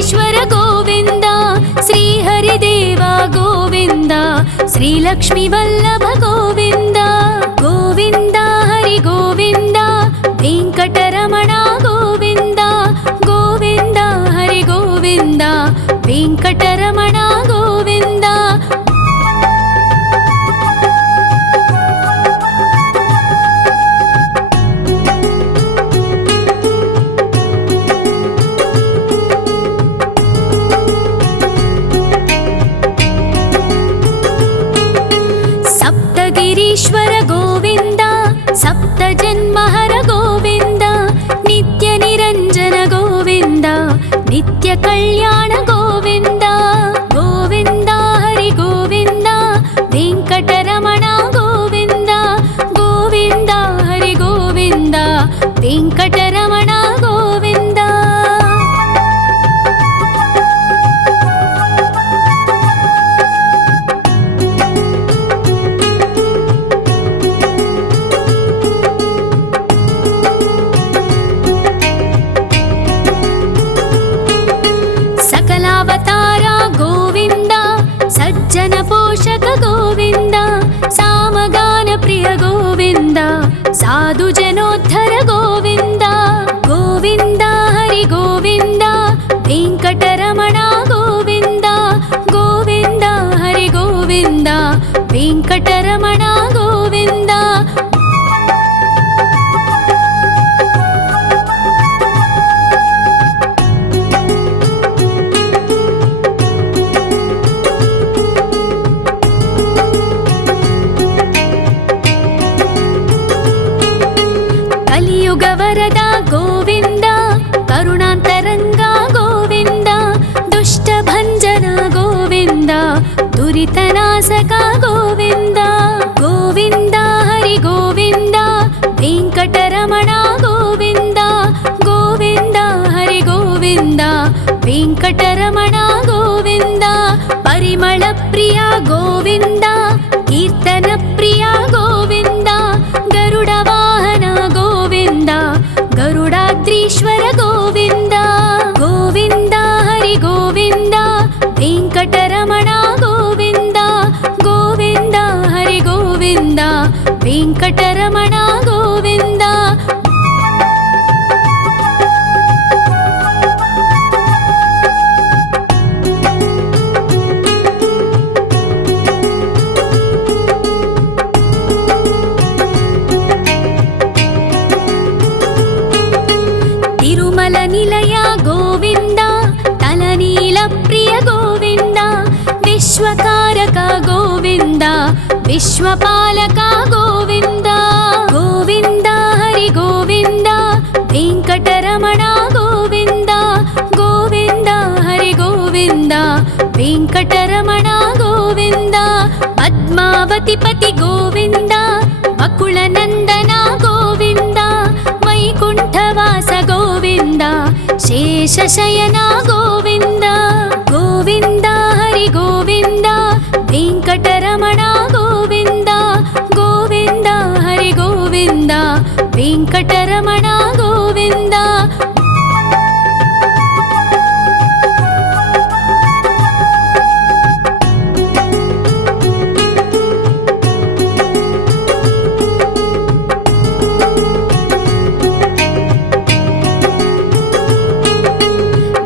వెంకటేశ్వర గోవింద, శ్రీహరిదేవ గోవింద, శ్రీలక్ష్మీ వల్లభ గోవింద. గోవింద హరి గోవింద, వెంకటరమణ గోవింద. గోవింద హరి గోవింద, వెంకటరమణ గోవింద. సప్తగిరీశ్వర గోవింద, సప్త జన్మహర గోవింద, నిత్య నిరంజన గోవింద, నిత్య కళ్యాణ గోవింద. గోవింద హరి గోవింద, వెంకటరమణ గోవింద. గోవింద హరి గోవింద, వెంకటరమణ గోవింద. సకలావతార గోవింద, సజ్జన పోషక గోవింద, సామగాన ప్రియ గోవింద, సాధు జనోద్ధర గోవింద. గోవింద హరి గోవింద, వెంకటరమణ గోవింద. గోవింద హరి గోవింద, వెంకటరమణ గోవింద. కలియుగ వరద గోవింద, కరుణాంతరంగ గోవింద, దుష్ట భంజన గోవింద, దురితనాశక గోవింద. గోవింద హరి గోవింద, వెంకటరమణ గోవింద. గోవింద హరి గోవింద, వెంకటరమణ గోవింద. పరిమళ ప్రియ గోవింద, కీర్తన ప్రియ గోవింద, గరుడ వాహన గోవింద, గరుడాద్రీశ్వర గోవింద. గోవింద హరి గోవింద, వెంకటరమణ గోవింద. గోవింద హరి గోవింద, వెంకటరమణ గోవింద. తిరుమల నిలయ గోవింద, తలనీల ప్రియ గోవింద, విశ్వకారక గోవింద, విశ్వపాలక గోవింద. గోవింద హరి గోవింద, వెంకటరమణ గోవింద. గోవింద హరి గోవింద, వెంకటరమణ గోవింద. పద్మావతి పతి గోవింద, అకుల నందన గోవింద, వైకుంఠవాస గోవింద, శేషశయన గోవింద. గోవింద హరి గోవింద, వెంకటరమణ గోవింద. గోవింద హరి గోవింద, వెంకటరమణ గోవింద.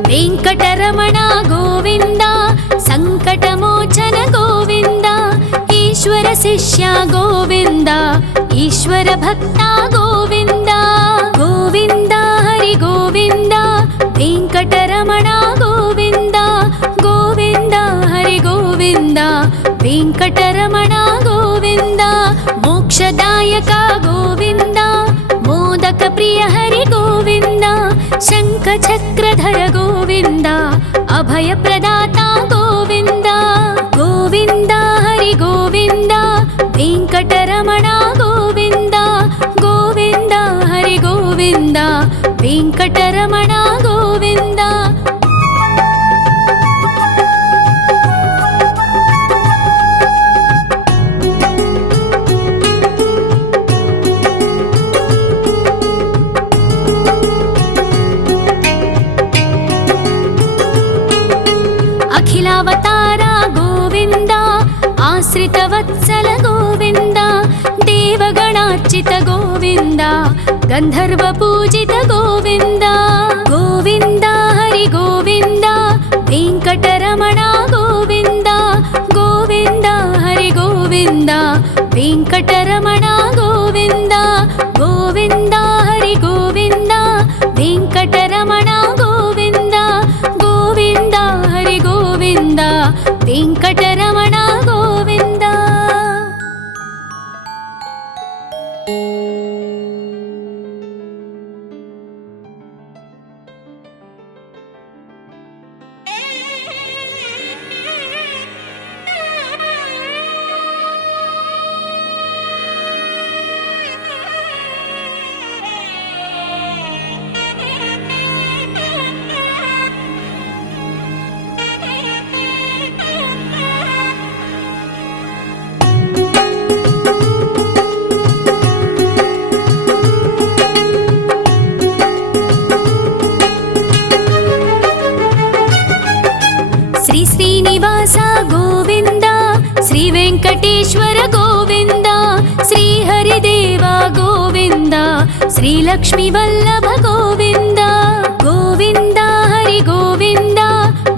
వెంకటరమణ గోవింద, సంకటమోచన గోవింద, ఈశ్వర శిష్య గోవింద, ఈశ్వర భక్త గోవింద. గోవింద హరి గోవింద, వెంకటరమణ గోవింద. గోవింద హరి గోవింద, వెంకటరమణ గోవింద. మోక్షదాయక గోవింద, మోదక ప్రియ హరి గోవింద, శంఖ చక్రధర గోవింద, అభయ ప్రదాత గోవింద. గోవింద హరి గోవింద, వెంకటరమణ గోవింద. గోవింద హరి గోవింద, వెంకటరమణ గోవింద. आश्रितवत्सल गोविन्द देवगणार्चित गोविन्द गन्धर्वपूजित गोविन्द गोविन्द हरि गोविन्द वेङ्कटरमण गोविन्द गोविन्द हरि गोविन्द वेङ्कटरमण गोविन्द गोविन्द हरि गोविन्द वेङ्कटरमण गोविन्द गोविन्द हरि गोविन्द वेङ्कटरमण गोविन्द। श्रीनिवास गोविन्द श्री वेङ्कटेश्वर गोविन्द श्री हरिदेव गोविन्द श्री लक्ष्मीवल्लभ गोविन्द गोविन्द हरि गोविन्द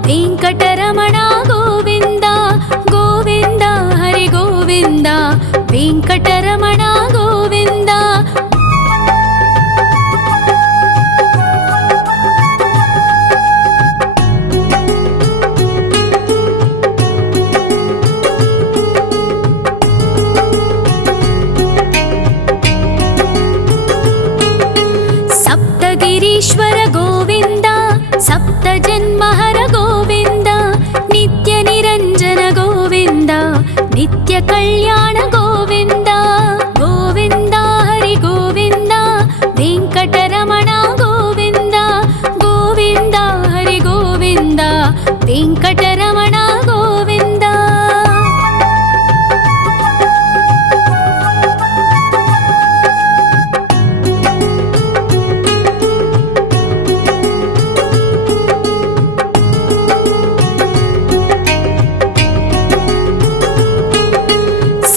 वेङ्कटरमण गोविन्द गोविन्द हरि गोविन्द वेङ्कटरमण गोविन्द। गिरीश्वर गोविन्द सप्तजन्महर गोविन्द नित्यनिरञ्जन गोविन्द नित्यकल्याण गोविन्द गोविन्द हरि गोविन्द वेङ्कटरमण गोविन्द गोविन्द हरि गोविन्द वेङ्कटरमण गोविन्द।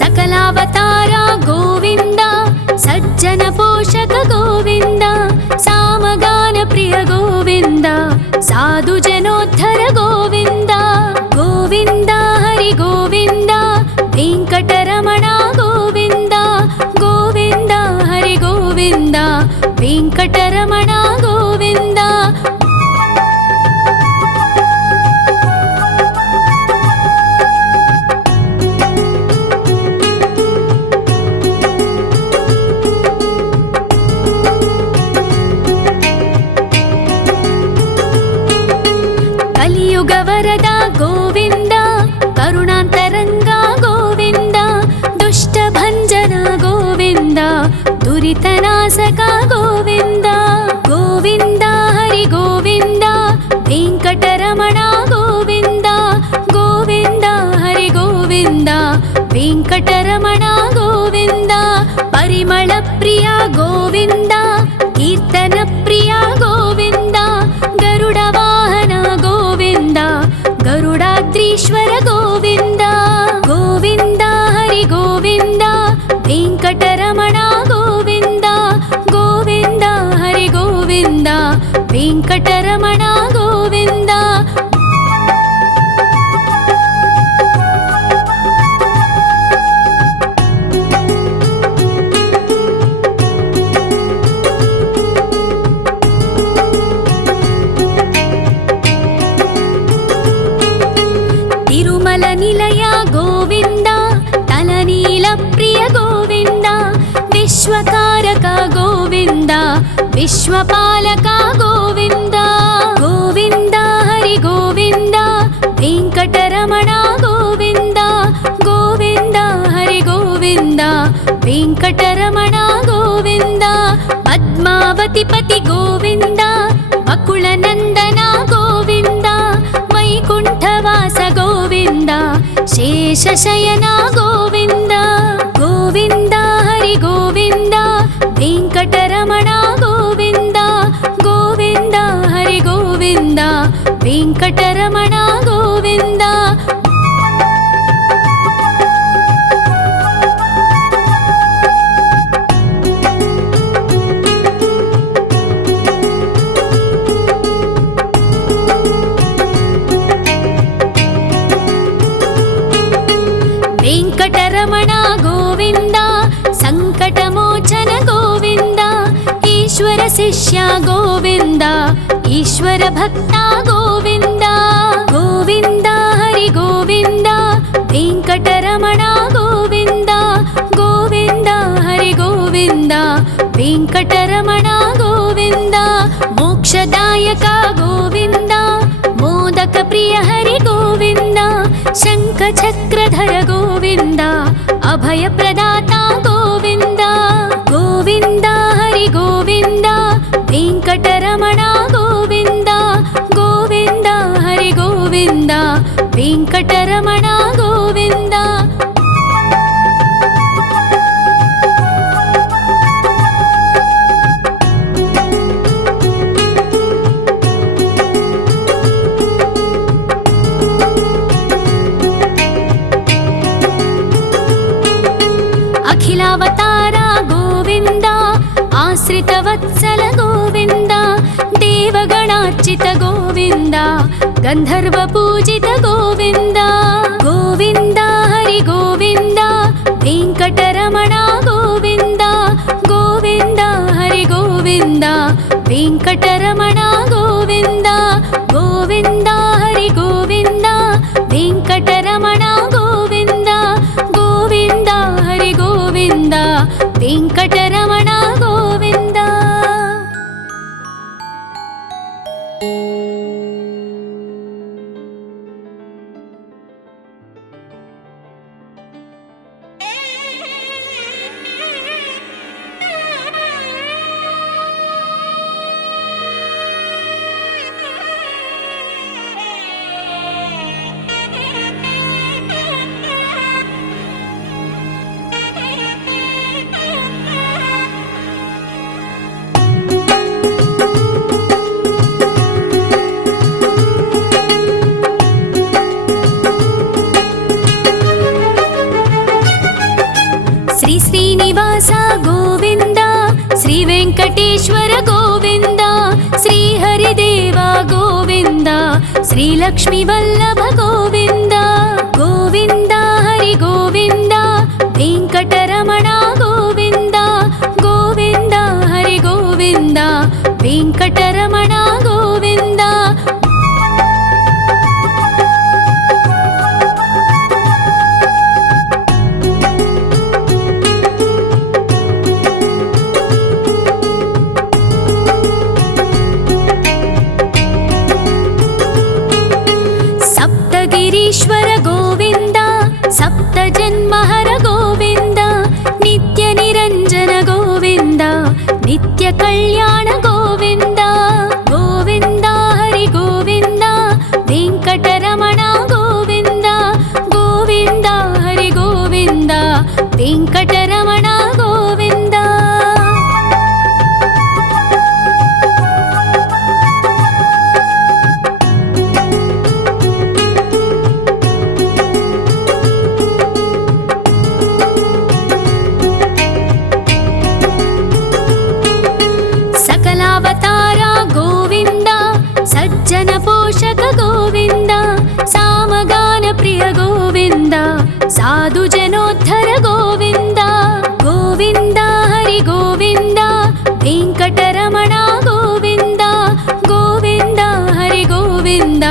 सकलावतार गोविन्द सज्जन पोषक गोविन्द सामगान प्रिय गोविन्द साधु जनोद्धर गोविन्द गोविन्द हरि गोविन्द वेङ्कटरमण गोविन्द गोविन्द हरि गोविन्द वेङ्कटरमण गोविन्द। कलियुग वरद गोविन्द करुणान्तरङ्ग गोविन्द दुष्टभञ्जन गोविन्द दुरितनाशक गोविन्द गोविन्द हरि गोविन्द वेङ्कटरमण गोविन्द गोविन्द हरि गोविन्द वेङ्कटरमण गोविन्द। परिमल प्रिय गोविन्द कीर्तन प्रिय गोविन्द गरुड वाहन गोविन्द गरुडाद्रीश्वर गोविन्द गोविन्द हरि गोविन्द वेङ्कटरमण गोविन्द गोविन्द हरि गोविन्द वेङ्कटरमण गोविन्द। तिरुमल निलय गोविन्द तलनील प्रिय गोविन्द विश्वकारक गोविन्द विश्वपालक गोविन्द गोविन्द हरि गोविन्द वेङ्कटरमण गोविन्द गोविन्द हरि गोविन्द वेङ्कटरमण गोविन्द। पद्मावति पति गोविन्द बकुलनन्दन गोविन्द वैकुण्ठवास गोविन्द शेषशयन गोविन्द गोविन्द हरि गोविन्द वेङ्कटरमण गोविन्द गोविन्द हरि गोविन्द वेङ्कटरमण गोविन्द। వెంకటరమణ గోవింద సంకటమోచన గోవింద ఈశ్వర శిష్య గోవింద ఈశ్వర భక్త గోవింద గోవింద హరి గోవింద వెంకటరమణ గోవింద గోవింద హరి గోవింద వెంకటరమణ గోవింద మోక్షదాయక గోవింద మోదక ప్రియ హరి గోవింద శంఖ చక్రధర గోవింద అభయ ప్రదాత గోవింద గోవింద హరి గోవింద వెంకటరమణ గోవింద గోవింద హరి గోవింద వెంకటరమణ గోవింద అఖిలావతార గోవింద ఆశ్రిత వత్సల గోవింద దేవగణార్చిత గోవింద గంధర్వ పూజిత గోవింద గోవింద హరి గోవింద వెంకటరమణ గోవింద గోవింద హరి గోవింద వెంకటరమణ గోవింద గోవింద హరి గోవింద వెంకటరమణ గోవింద గోవింద హరి గోవింద వెంకటరమణ గోవింద శ్రీ శ్రీనివాస గోవింద శ్రీ వెంకటేశ్వర గోవింద శ్రీ హరిదేవ గోవింద శ్రీ లక్ష్మీ వల్లభ గోవింద గోవింద హరి గోవింద వెంకటరమణ గోవింద గోవింద హరి గోవింద వెంకటరమణ గోవింద సప్తగిరీశ్వర గోవింద సప్త జన్మహర గోవింద నిత్య నిరంజన గోవింద నిత్య కళ్యాణ గోవింద గోవింద హరి గోవింద వెంకటరమణ గోవింద గోవింద హరి గోవింద వెంకటరమణ గోవింద సకలావతార గోవింద సజ్జన పోషక గోవింద సామగాన ప్రియ గోవింద సాధు జనోద్ధర గోవింద గోవింద హరి గోవింద వెంకటరమణ గోవింద గోవింద హరి గోవింద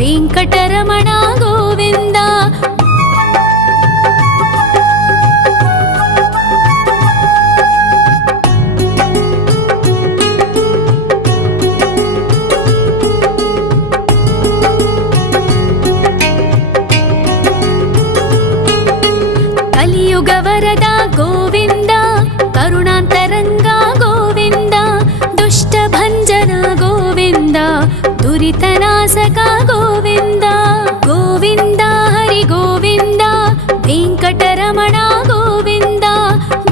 వెంకటరమణ గోవింద కలియుగ వరద గోవింద కరుణాంతరంగ గోవింద దుష్ట భంజన గోవింద దురితనాశక గోవింద గోవింద హరి గోవింద వెంకటరమణ గోవింద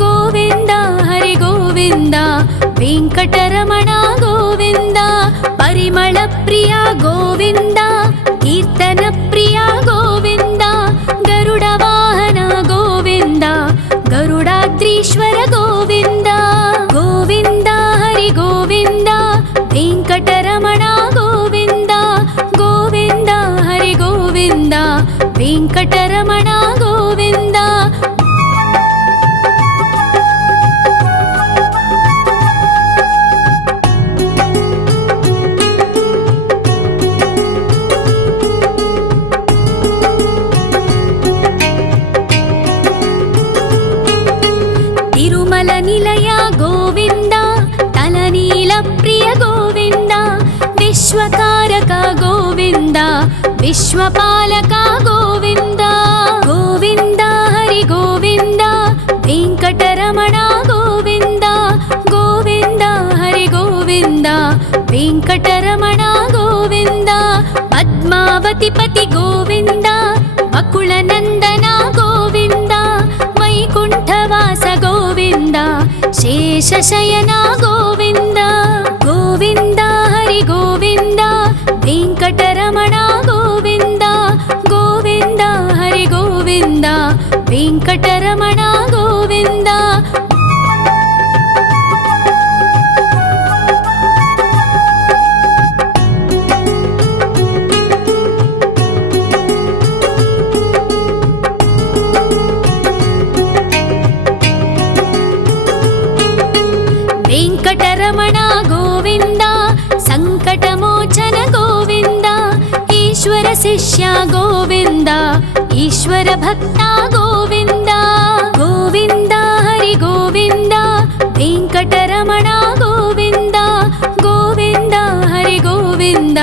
గోవింద హరి గోవింద వెంకటరమణ గోవింద పరిమళ ప్రియ గోవింద కీర్తన ప్రియ గోవింద గరుడ వాహన గోవింద గరుడాద్రీశ్వర గోవింద గోవింద హరి గోవింద వెంకటరమణ గోవింద గోవింద హరి గోవింద వెంకటరమణ గోవింద विश्वकारक गोविन्द विश्वपालक गोविन्द गोविन्द हरि गोविन्द वेङ्कटरमण गोविन्द गोविन्द हरि गोविन्द वेङ्कटरमण गोविन्द पद्मावतिपति गोविन्द बकुलनन्दन गोविन्द वैकुण्ठवास गोविन्द शेषशयन गोविन्द गोविन्द हरि गोविन्द वेङ्कटरमण गोविन्द गोविन्द हरि गोविन्द वेङ्कटरमण गोविन्द वेङ्कटरमण गोविन्द सङ्कटमोचन गोविन्द ईश्वर शिष्य गोविन्द ईश्वर भक्त गोविन्द गोविन्द हरि गोविन्द वेङ्कटरमण गोविन्द गोविन्द हरि गोविन्द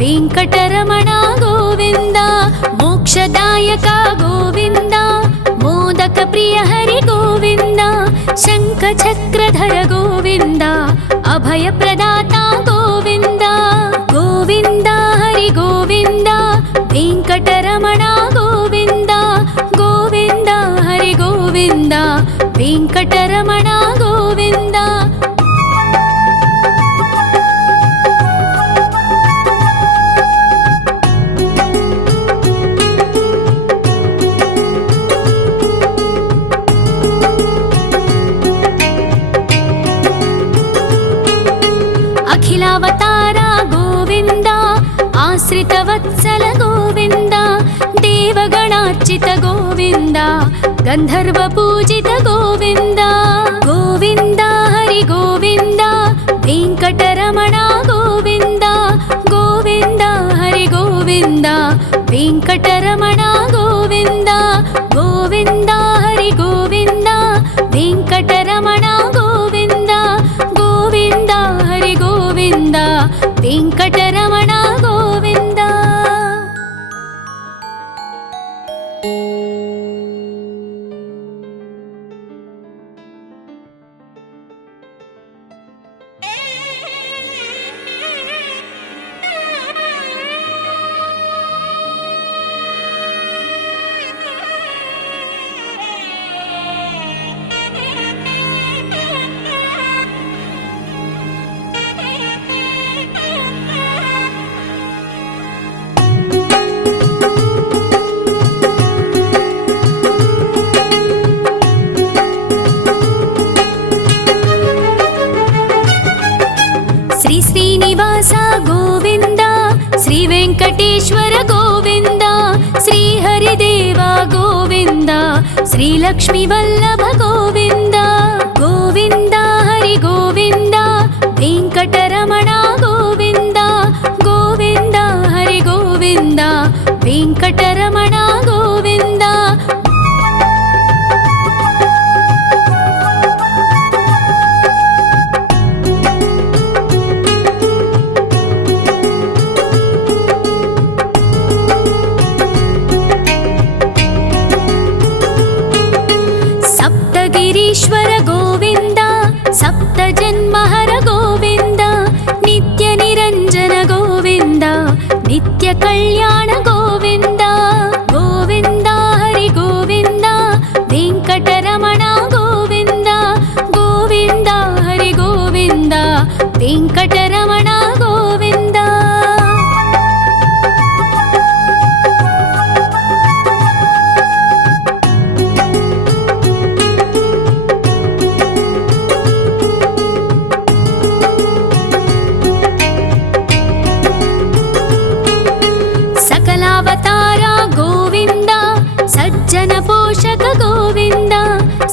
वेङ्कटरमण गोविन्द मोक्षदायक गोविन्द मोदक प्रिय हरि गोविन्द शङ्खचक्रधर गोविन्द अभयप्रदाता गोविन्द गोविन्द हरि गोविन्द वेङ्कटरमण गोविन्द गोविन्द हरि गोविन्द वेङ्कटरमण गोविन्द अखिलावतार गोविन्द आश्रितवत्सल गोविन्द देवगणार्चित गोविन्द गन्धर्वपूजित गोविन्द गोविन्द हरि गोविन्द वेङ्कटरमण गोविन्द गोविन्द हरि गोविन्द वेङ्कटरमण गोविन्द गोविन्द हरि गोविन्द वेङ्कटरमण गोविन्द गोविन्द हरि गोविन्द वेङ्कटरमण गोविन्द श्रीनिवास गोविन्द श्रीवेङ्कटेश्वर गोविन्द श्रीहरिदेव गोविन्द श्रीलक्ष्मीवल्लभ गोविन्द गोविन्द हरि गोविन्द वेङ्कटरमण गोविन्द गोविन्द हरि गोविन्द वेङ्कटरमण गोविन्द ईश्वर गोविन्द सप्तजन्महर गोविन्द नित्यनिरञ्जन गोविन्द नित्यकल्याण गोविन्द गोविन्द हरि गोविन्द वेङ्कटरमण गोविन्द गोविन्द हरि गोविन्द वेङ्कटरमण गोविन्द सज्जनपोषक गोविन्द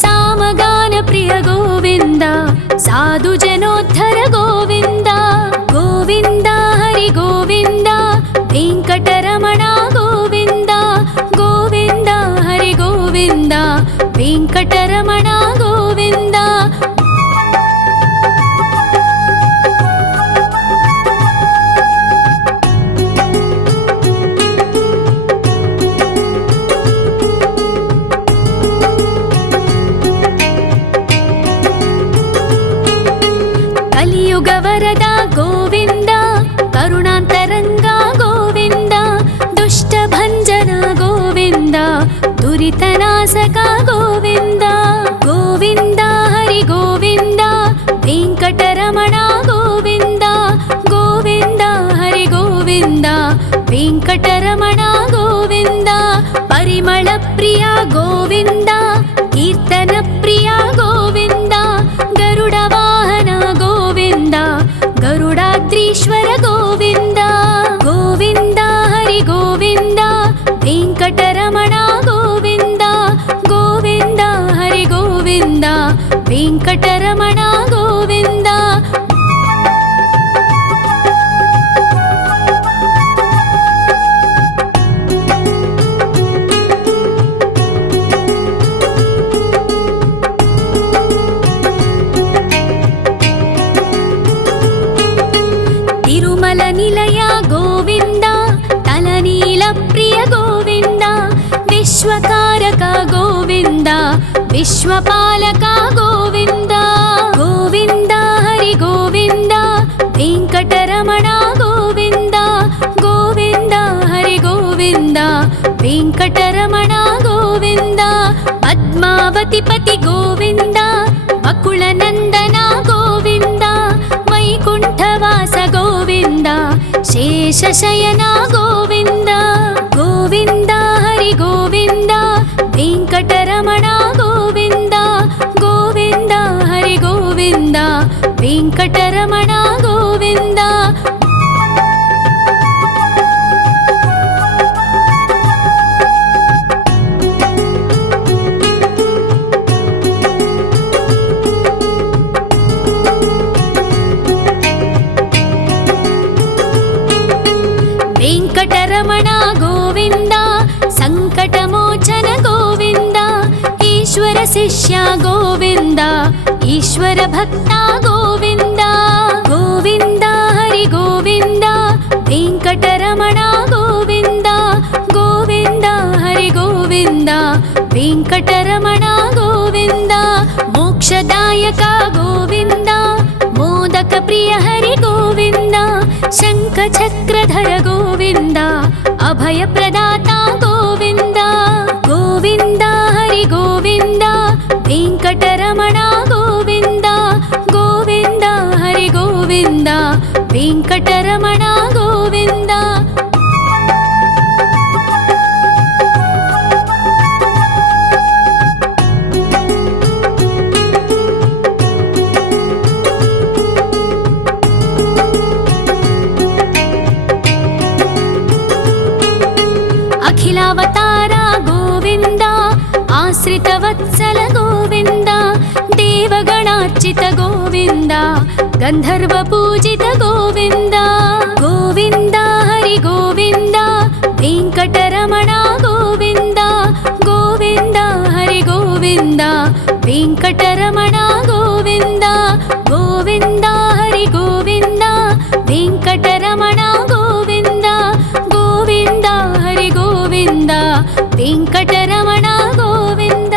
सामगानप्रिय गोविन्द साधुजनोद्धर गोविन्द गोविन्द हरि गोविन्द वेङ्कटरमण गोविन्द गोविन्द हरि गोविन्द वेङ्कटरमण गोविन्द ಭಕ್ತವರದ ಗೋವಿಂದ ಕರುಣಾಂತರಂಗ ಗೋವಿಂದ ದುಷ್ಟಭಂಜನ ಗೋವಿಂದ ದುರಿತನಾಶಕ ಗೋವಿಂದ ಗೋವಿಂದ ಹರಿ ಗೋವಿಂದ ವೆಂಕಟರಮಣ ಗೋವಿಂದ ಗೋವಿಂದ ಹರಿ ಗೋವಿಂದ ವೆಂಕಟರಮಣ ಗೋವಿಂದ ಪರಿಮಳ ಪ್ರಿಯ ಗೋವಿಂದ ಕೀರ್ತನ ಪ್ರಿಯ ಗೋವಿಂದ ಗರುಡ ವಾಹನ ಗೋವಿಂದ ಗರುಡಾದ್ರೀಶ್ವರ ಗೋವಿಂದ ಗೋವಿಂದ ಹರಿ ಗೋವಿಂದ ವೆಂಕಟರಮಣ ಗೋವಿಂದ ಗೋವಿಂದ ಹರಿ ಗೋವಿಂದ ವೆಂಕಟರಮಣ ಗೋವಿಂದ ತಿರುಮಲ ನಿಲಯ ಗೋವಿಂದ ತಲನೀಲ ಪ್ರಿಯ ಗೋವಿಂದ ವಿಶ್ವಕಾರಕ ಗೋವಿಂದ ವಿಶ್ವಪಾಲಕ ಗೋವಿಂದ ಗೋವಿಂದ ಹರಿ ಗೋವಿಂದ ವೆಂಕಟರಮಣ ಗೋವಿಂದ ಗೋವಿಂದ ಹರಿ ಗೋವಿಂದ ವೆಂಕಟರಮಣ ಗೋವಿಂದ ಪದ್ಮಾವತಿ ಪತಿ ಗೋವಿಂದ ಬಕುಳ ನಂದನ ಗೋವಿಂದ ವೈಕುಂಠವಾಸ ಗೋವಿಂದ ಶೇಷಶಯನ ಗೋವಿಂದ ಗೋವಿಂದ ಹರಿ ಗೋವಿಂದ ವೆಂಕಟರಮಣ ಗೋವಿಂದ ಗೋವಿಂದ ಹರಿ ಗೋವಿಂದ ವೆಂಕಟರಮಣ ಗೋವಿಂದ ವೆಂಕಟರಮಣ ಗೋವಿಂದ ಸಂಕಟಮೋಚನ ಗೋವಿಂದ ಈಶ್ವರ ಶಿಷ್ಯ ಗೋವಿಂದ ಈಶ್ವರ ಭಕ್ತ ಗೋವಿಂದ ಗೋವಿಂದ ಹರಿ ಗೋವಿಂದ ವೆಂಕಟರಮಣ ಗೋವಿಂದ ಗೋವಿಂದ ಹರಿ ಗೋವಿಂದ ವೆಂಕಟರಮಣ ಗೋವಿಂದ ಮೋಕ್ಷದಾಯಕ ಗೋವಿಂದ ಮೋದಕ ಪ್ರಿಯ ಹರಿ ಗೋವಿಂದ ಶಂಖ ಚಕ್ರಧರ ಗೋವಿಂದ ಅಭಯ ಪ್ರದಾತ ಗೋವಿಂದ ಗೋವಿಂದ ಹರಿ ಗೋವಿಂದ ವೆಂಕಟರಮಣ ಗೋವಿಂದ ಗೋವಿಂದ ಹರಿ ಗೋವಿಂದ ವೆಂಕಟರಮಣ ಗೋವಿಂದ ಅಖಿಲಾವತಾರ ಗೋವಿಂದ ಆಶ್ರಿತ ವತ್ಸಲ ಗೋವಿಂದ ದೇವಗಣಾರ್ಚಿತ ಗೋವಿಂದ ಗಂಧರ್ವ ಪೂಜಿತ ಗೋವಿಂದ ಗೋವಿಂದ ಹರಿ ಗೋವಿಂದ ವೆಂಕಟರಮಣ ಗೋವಿಂದ ಗೋವಿಂದ ಹರಿ ಗೋವಿಂದ ವೆಂಕಟರಮಣ ಗೋವಿಂದ ಗೋವಿಂದ ಹರಿ ಗೋವಿಂದ ವೆಂಕಟರಮಣ ಗೋವಿಂದ ಗೋವಿಂದ ಹರಿ ಗೋವಿಂದ ವೆಂಕಟರಮಣ ಗೋವಿಂದ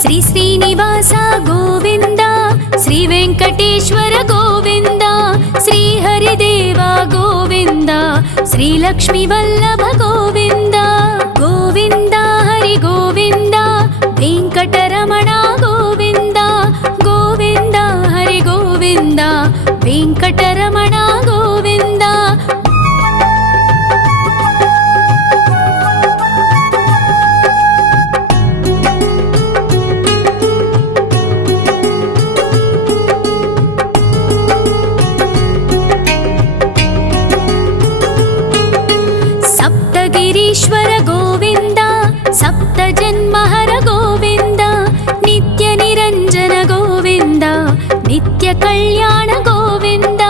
ಶ್ರೀ ಶ್ರೀನಿವಾಸ ಗೋವಿಂದ ಶ್ರೀ ವೆಂಕಟೇಶ್ವರ ಗೋವಿಂದ ಶ್ರೀ ಹರಿದೇವ ಗೋವಿಂದ ಶ್ರೀ ಲಕ್ಷ್ಮೀ ವಲ್ಲಭ ಗೋವಿಂದ ಗೋವಿಂದ ಹರಿ ಗೋವಿಂದ ವೆಂಕಟರಮಣ ಗೋವಿಂದ ಗೋವಿಂದ ಹರಿ ಗೋವಿಂದ ವೆಂಕಟರಮಣ ಗೋವಿಂದ ಕಲ್ಯಾಣ ಗೋವಿಂದ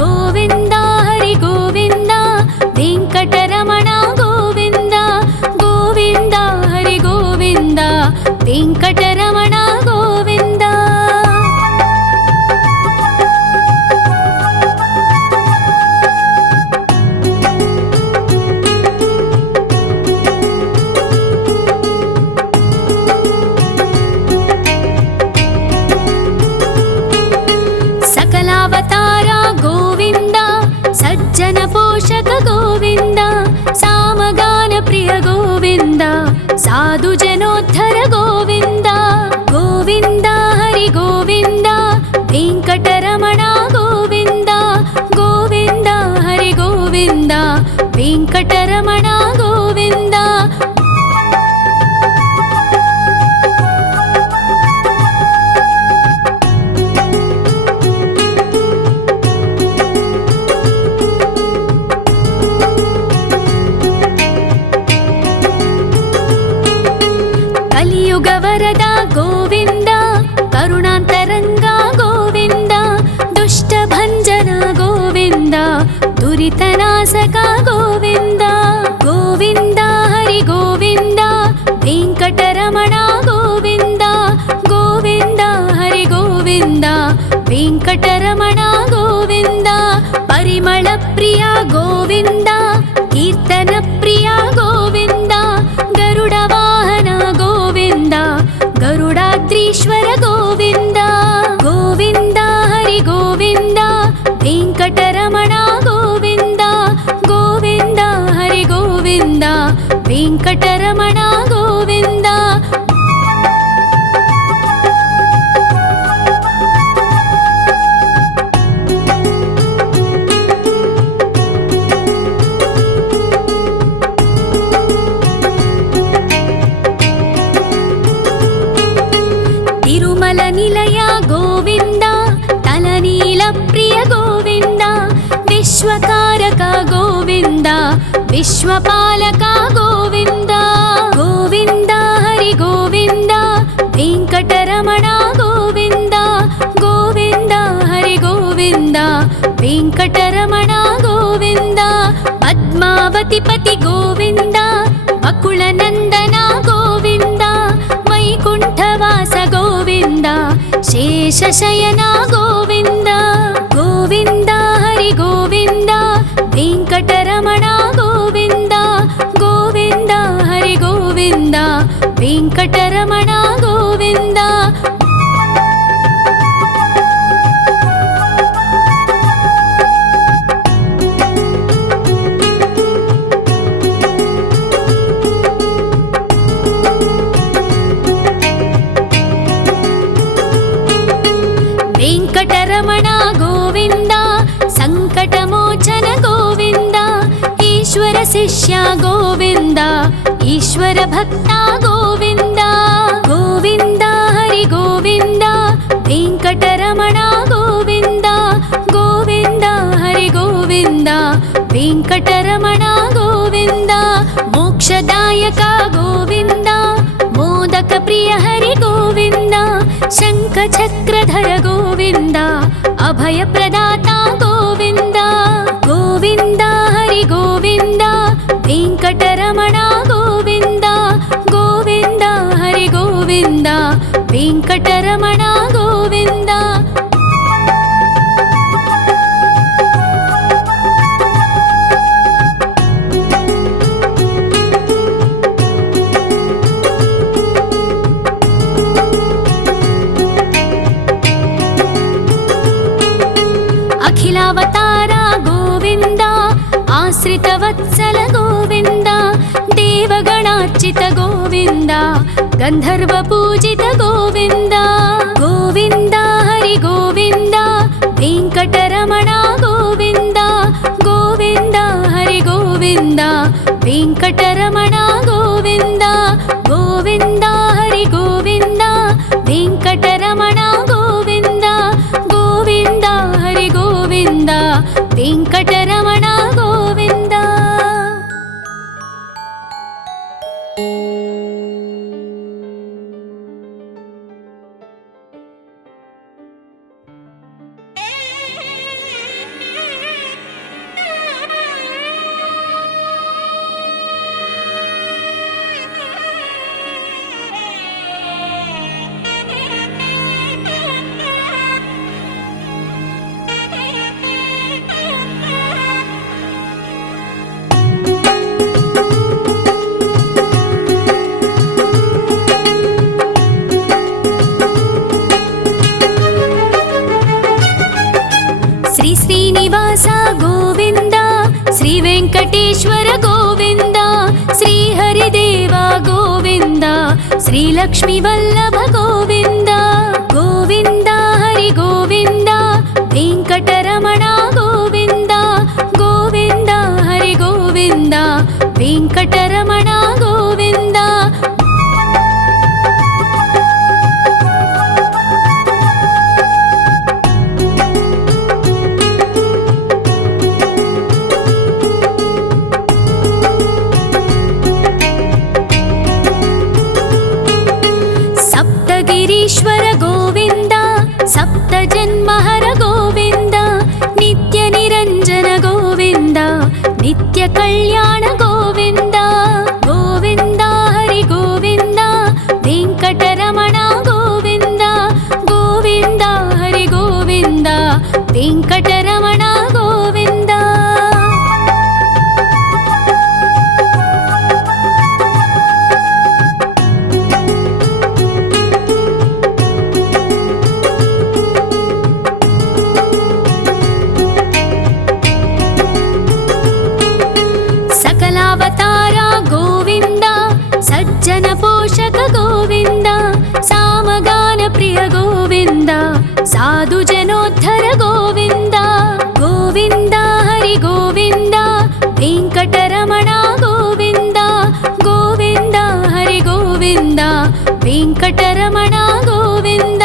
ಗೋವಿಂದ ಹರಿ ಗೋವಿಂದ ವೆಂಕಟರಮಣ ಗೋವಿಂದ ಗೋವಿಂದ ಹರಿ ಗೋವಿಂದ ವೆಂಕಟರಮಣ ಗೋವಿಂದ. सकलावतार गोविंद सज्जन पोषक गोविंद सामगान प्रिय गोविंद साधु जनोद्धर गोविंद गोविंद हरि गोविंद वेंकटरमण गोविंद गोविंद हरि गोविंद वेंकटरमण गोविंद. ಕಲಿಯುಗ ವರದ ಗೋವಿಂದ ಕರುಣಾಂತರಂಗ ಗೋವಿಂದ ದುಷ್ಟ ಭಂಜನ ಗೋವಿಂದ ದುರಿತನಾಶಕ ಗೋವಿಂದ ಗೋವಿಂದ ಹರಿ ಗೋವಿಂದ ವೆಂಕಟರಮಣ ಗೋವಿಂದ ಗೋವಿಂದ ಹರಿ ಗೋವಿಂದ ವೆಂಕಟರಮಣ ಗೋವಿಂದ. ಪರಿಮಳ ಪ್ರಿಯ ಗೋವಿಂದ ಕೀರ್ತನ ಪ್ರಿಯ ಗೋವಿಂದ ಗರುಡ ವಾಹನ ಗೋವಿಂದ ಗರುಡಾದ್ರೀಶ್ವರ ಗೋವಿಂದ ಗೋವಿಂದ ಹರಿ ಗೋವಿಂದ ವೆಂಕಟರಮಣ ಗೋವಿಂದ ಗೋವಿಂದ ಹರಿ ಗೋವಿಂದ ವೆಂಕಟರಮಣ ಗೋವಿಂದ. ತಿರುಮಲ ನಿಲಯ ಗೋವಿಂದ ತಲನೀಲ ಪ್ರಿಯ ಗೋವಿಂದ ವಿಶ್ವಕಾರಕ ಗೋವಿಂದ ವಿಶ್ವಪಾಲಕ ಗೋವಿಂದ ಗೋವಿಂದ ಹರಿ ಗೋವಿಂದ ವೆಂಕಟರಮಣ ಗೋವಿಂದ ಗೋವಿಂದ ಹರಿ ಗೋವಿಂದ ವೆಂಕಟರಮಣ ಗೋವಿಂದ. ಪದ್ಮಾವತಿ ಪತಿ ಗೋವಿಂದ ಅಕುಳ ನಂದನ ಗೋವಿಂದ ವೈಕುಂಠವಾಸ ಗೋವಿಂದ ಶೇಷಶಯನ ಗೋವಿಂದ ಗೋವಿಂದ ಹರಿ ಗೋವಿಂದ ವೆಂಕಟರಮಣ ಗೋವಿಂದ ಗೋವಿಂದ ಹರಿ ಗೋವಿಂದ ವೆಂಕಟರಮಣ ಗೋವಿಂದ. ವೆಂಕಟರಮಣ ಗೋವಿಂದ ಸಂಕಟಮೋಚನ ಗೋವಿಂದ ಈಶ್ವರ ಶಿಷ್ಯ ಗೋವಿಂದ ಈಶ್ವರ ಭಕ್ತ ಗೋವಿಂದ ಗೋವಿಂದ ಹರಿ ಗೋವಿಂದ ವೆಂಕಟರಮಣ ಗೋವಿಂದ ಗೋವಿಂದ ಹರಿ ಗೋವಿಂದ ವೆಂಕಟರಮಣ ಗೋವಿಂದ. ಮೋಕ್ಷದಾಯಕ ಗೋವಿಂದ ಮೋದಕ ಪ್ರಿಯ ಹರಿ ಗೋವಿಂದ ಶಂಖ ಚಕ್ರಧರ ಗೋವಿಂದ ಅಭಯ ಪ್ರದಾತ ಗೋವಿಂದ ಗೋವಿಂದ ಹರಿ ಗೋವಿಂದ ವೆಂಕಟರಮಣ ಗೋವಿಂದ ಗೋವಿಂದ ಹರಿ ಗೋವಿಂದ ವೆಂಕಟರಮಣ ಗೋವಿಂದ. ಅಖಿಲಾವತಾರ ಗೋವಿಂದ ಆಶ್ರಿತ ವತ್ಸಲ ಗೋವಿಂದ ದೇವಗಣಾರ್ಚಿತ ಗೋವಿಂದ ಗಂಧರ್ವ ಪೂಜಿತ ಗೋವಿಂದ ಗೋವಿಂದ ಹರಿ ಗೋವಿಂದ ವೆಂಕಟರಮಣ ಗೋವಿಂದ ಗೋವಿಂದ ಹರಿ ಗೋವಿಂದ ವೆಂಕಟರಮಣ ಗೋವಿಂದ ಗೋವಿಂದ ಹರಿ ಗೋವಿಂದ ವೆಂಕಟರಮಣ ಗೋವಿಂದ ಗೋವಿಂದ ಹರಿ ಗೋವಿಂದ ವೆಂಕಟರಮಣ ಗೋವಿಂದ. శ్రీనివాస గోవింద, శ్రీ వెంకటేశ్వర గోవింద, శ్రీహరిదేవ గోవింద, శ్రీలక్ష్మీ వల్లభ గోవింద. గోవింద హరి గోవింద, వెంకటరమణ గోవింద, గోవింద హరి గోవింద, వెంకటరమణ గోవింద. సప్తగిరీశ్వర గోవింద, సప్త జన్మహర గోవింద, నిత్య నిరంజన గోవింద, నిత్య కళ్యాణ గోవింద. గోవింద హరి గోవింద, వెంకటరమణ గోవింద, గోవింద హరి గోవింద, వెంకటరమణ గోవింద. సకలావతార గోవింద, సజ్జన పోషక గోవింద, సామగాన ప్రియ గోవింద, సాధు జనోద్ధర గోవింద. గోవింద హరి గోవింద, వెంకటరమణ గోవింద, గోవింద హరి గోవింద, వెంకటరమణ గోవింద.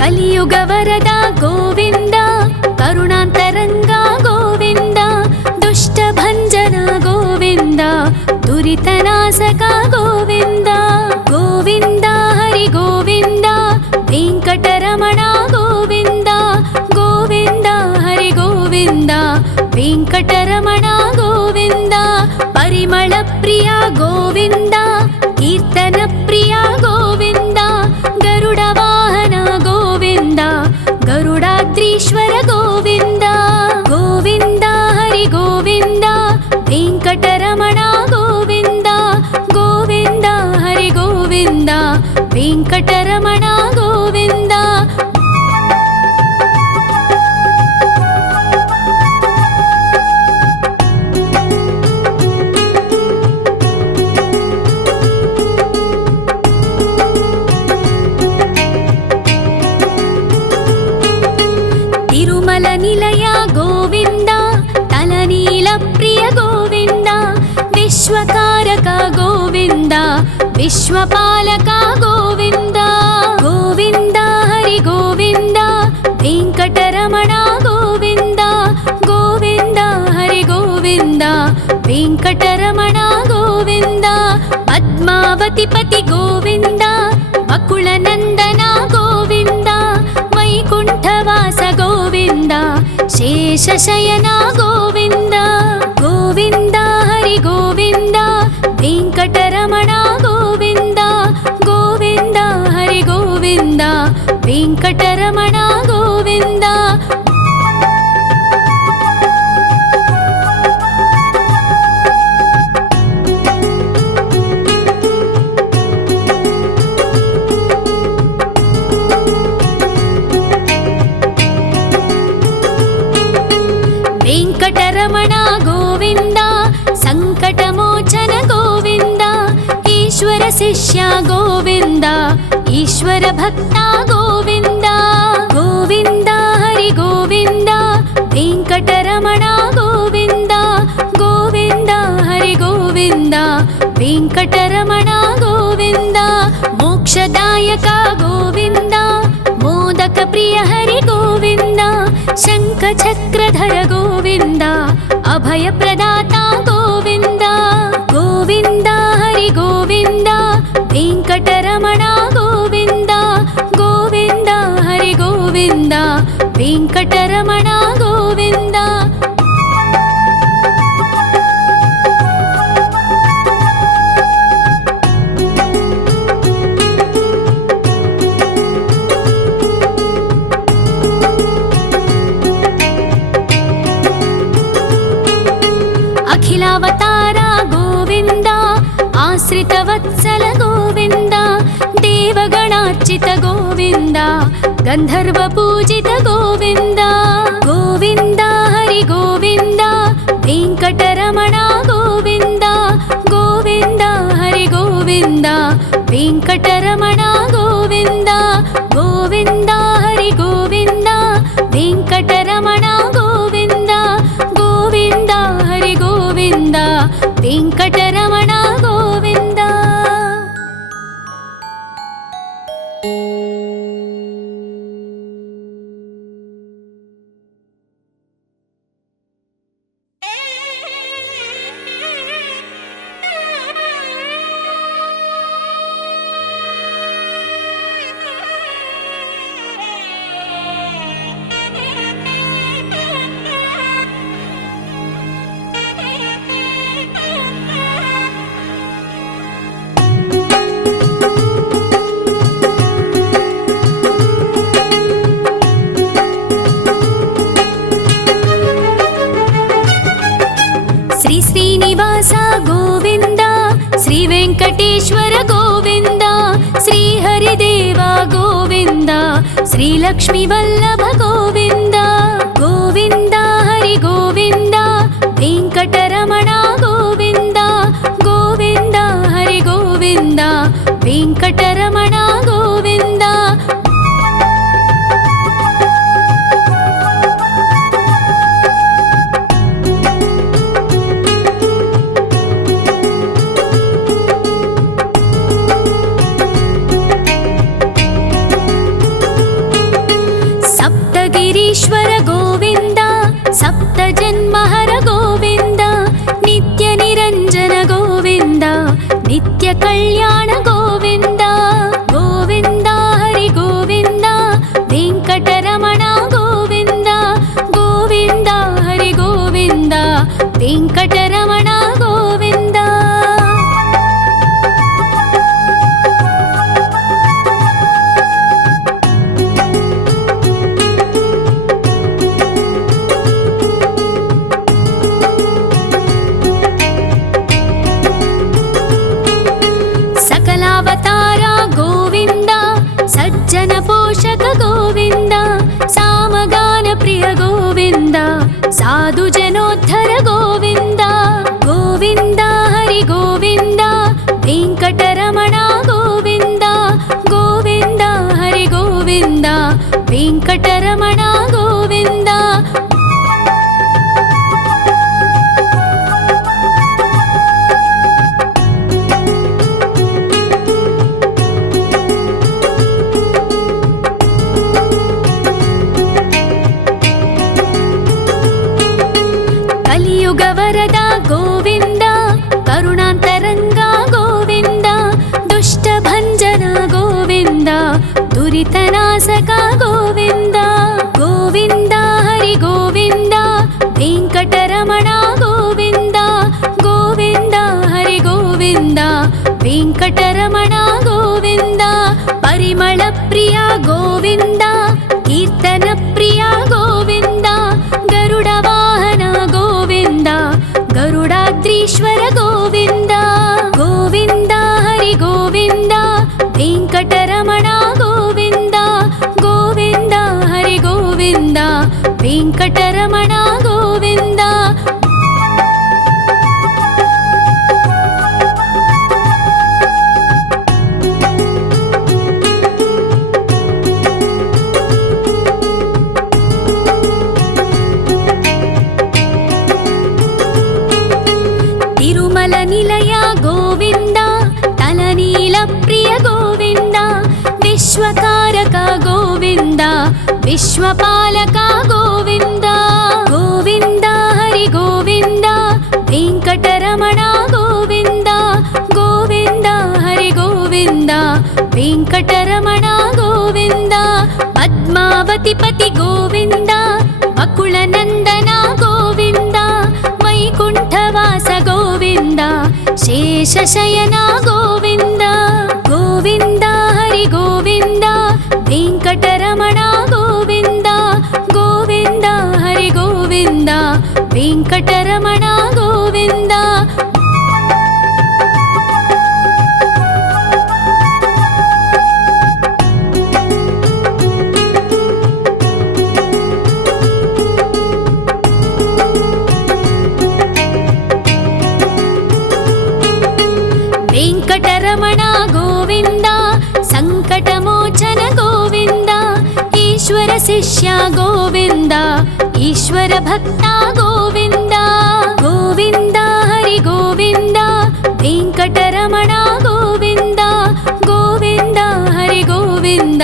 కలియుగ వరద గోవింద, కరుణాంతరంగ గోవింద, దుష్ట భంజన గోవింద, దురితనాశక గోవింద. గోవింద హరి గోవింద, వెంకటరమణ గోవింద, గోవింద హరి గోవింద, వెంకటరమణ గోవింద. పరిమళ ప్రియ గోవింద, కీర్తన ప్రియ గోవింద, గరుడ వాహన గోవింద, గరుడాద్రీశ్వర గోవింద. గోవింద హరి గోవింద, వెంకటరమణ గోవింద, గోవింద హరి గోవింద, వెంకటరమణ గోవింద. తిరుమల నిలయ గోవింద, తలనీల ప్రియ గోవింద, విశ్వకారక గోవింద, విశ్వపాలక గోవింద. గోవింద హరి గోవింద, వెంకటరమణ గోవింద, గోవింద హరి గోవింద, వెంకటరమణ గోవింద. పద్మావతి పతి గోవింద, వకుళ నందన గోవింద, వైకుంఠవాస గోవింద, శేషశయన గోవింద. గోవింద హరి గోవింద, వెంకటరమణ గోవింద, గోవింద హరి గోవింద, వెంకటరమణ గోవింద. వెంకటరమణ గోవింద, సంకటమోచన గోవింద, ఈశ్వర శిష్య గోవింద, ఈశ్వర భక్త గోవింద. గోవింద హరి గోవింద, వెంకటరమణ గోవింద, గోవింద హరి గోవింద, వెంకటరమణ గోవింద. మోక్షదాయక గోవింద, మోదక ప్రియ హరి గోవింద, శంఖ చక్రధర గోవింద, అభయ ప్రదాత గోవింద. గోవింద హరి గోవింద, వెంకటరమణ గోవింద, గోవింద హరి గోవింద, వెంకటరమణ గోవింద. वत्सल गोविन्द देवगणार्चित गोविन्द गन्धर्वपूजित गोविन्द गोविन्द हरि गोविन्द वेङ्कटरमण गोविन्द गोविन्द हरि गोविन्द वेङ्कटरमण गोविन्द गोविन्द हरि गोविन्द वेङ्कटरमण गोविन्द गोविन्द हरि गोविन्द वेङ्कटरमण गोविन्द। श्रीनिवास गोविन्द श्री वेङ्कटेश्वर गोविन्द श्री हरिदेव गोविन्द श्री लक्ष्मी वल्लभ गोविन्द गोविन्द हरि गोविन्द वेङ्कटरमण गोविन्द गोविन्द हरि गोविन्द वेङ्कटरमण गोविन्द। गिरीश्वर गोविन्द सप्तजन्महर गोविन्द नित्य निरञ्जन गोविन्द नित्य कल्याण गोविन्द गोविन्द हरि गोविन्द वेङ्कटरमण गोविन्द गोविन्द हरि गोविन्द वेङ्कटरमण गोविन्द। सकलावतार गोविन्द सज्जन पोषक गोविन्द सामगान प्रिय गोविन्द साधु जनोद्धर गोविन्द गोविन्द हरि गोविन्द वेङ्कटरमण गोविन्द गोविन्द हरि गोविन्द वेङ्कटरमण गोविन्द। कलियुग वरद गोविन्द करुणान्तरङ्ग गोविन्द दुष्टभञ्जन गोविन्द दुरितनाशक गोविन्द गोविन्द हरि गोविन्द वेङ्कटरमण गोविन्द गोविन्द हरि गोविन्द वेङ्कटरमण गोविन्द। परिमल प्रिय गोविन्द कीर्तन प्रिय गोविन्द गरुड वाहन गोविन्द गरुडाद्रीश्वर गोविन्द गोविन्द हरि गोविन्द वेङ्कटरमण गोविन्द गोविन्द हरि गोविन्द वेङ्कटरमण गोविन्द। तिरुमल निलय गोविन्द तलनील प्रिय गोविन्द विश्वकारक गोविन्द विश्वपालक गोविन्द गोविन्द हरि गोविन्द वेङ्कटरमण गोविन्द गोविन्द हरि गोविन्द वेङ्कटरमण गोविन्द। पद्मावति पति गोविन्द बकुलनन्दन गोविन्द वैकुण्ठवास गोविन्द शेषशयन गोविन्द गोविन्द हरि गोविन्द वेङ्कटरमण गोविन्द गोविन्द हरि गोविन्द वेङ्कटरमण गोविन्द। ಈಶ್ವರ ಶಿಷ್ಯ ಗೋವಿಂದ ಈಶ್ವರ ಭಕ್ತ ಗೋವಿಂದ ಗೋವಿಂದ ಹರಿ ಗೋವಿಂದ ವೆಂಕಟರಮಣ ಗೋವಿಂದ ಗೋವಿಂದ ಹರಿ ಗೋವಿಂದ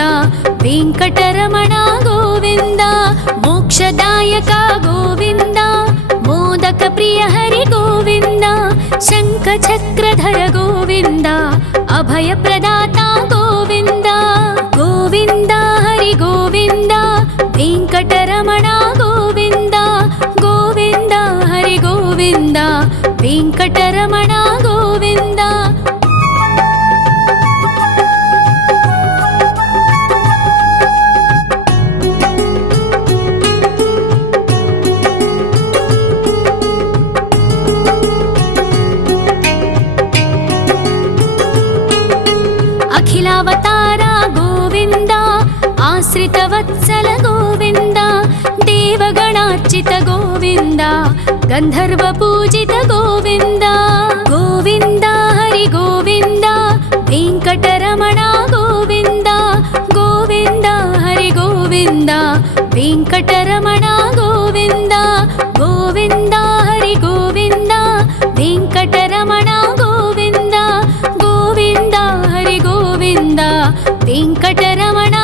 ವೆಂಕಟರಮಣ ಗೋವಿಂದ ಮೋಕ್ಷದಾಯಕ ಗೋವಿಂದ ಮೋದಕ ಪ್ರಿಯ ಹರಿ ಗೋವಿಂದ ಶಂಖ ಚಕ್ರಧರ ಗೋವಿಂದ ಅಭಯ ಪ್ರದಾತ ಗೋವಿಂದ ಗೋವಿಂದ ಹರಿ ಗೋವಿಂದ ವೆಂಕಟರಮಣ ಗೋವಿಂದ ಗೋವಿಂದ ಹರಿ ಗೋವಿಂದ ವೆಂಕಟರಮಣ ಗೋವಿಂದ ಅಖಿಲಾವತಾರ ಗೋವಿಂದ ಆಶ್ರಿತ ವತ್ಸಲ ಗೋವಿಂದ ದೇವಗಣಾರ್ಚಿತ ಗೋವಿಂದ ಗಂಧರ್ವ ಪೂಜಿತ ಗೋವಿಂದ ಗೋವಿಂದ ಹರಿ ಗೋವಿಂದ ವೆಂಕಟರಮಣ ಗೋವಿಂದ ಗೋವಿಂದ ಹರಿ ಗೋವಿಂದ ವೆಂಕಟರಮಣ ಗೋವಿಂದ ಗೋವಿಂದ ಹರಿ ಗೋವಿಂದ ವೆಂಕಟರಮಣ ಗೋವಿಂದ ಗೋವಿಂದ ಹರಿ ಗೋವಿಂದ ವೆಂಕಟರಮಣ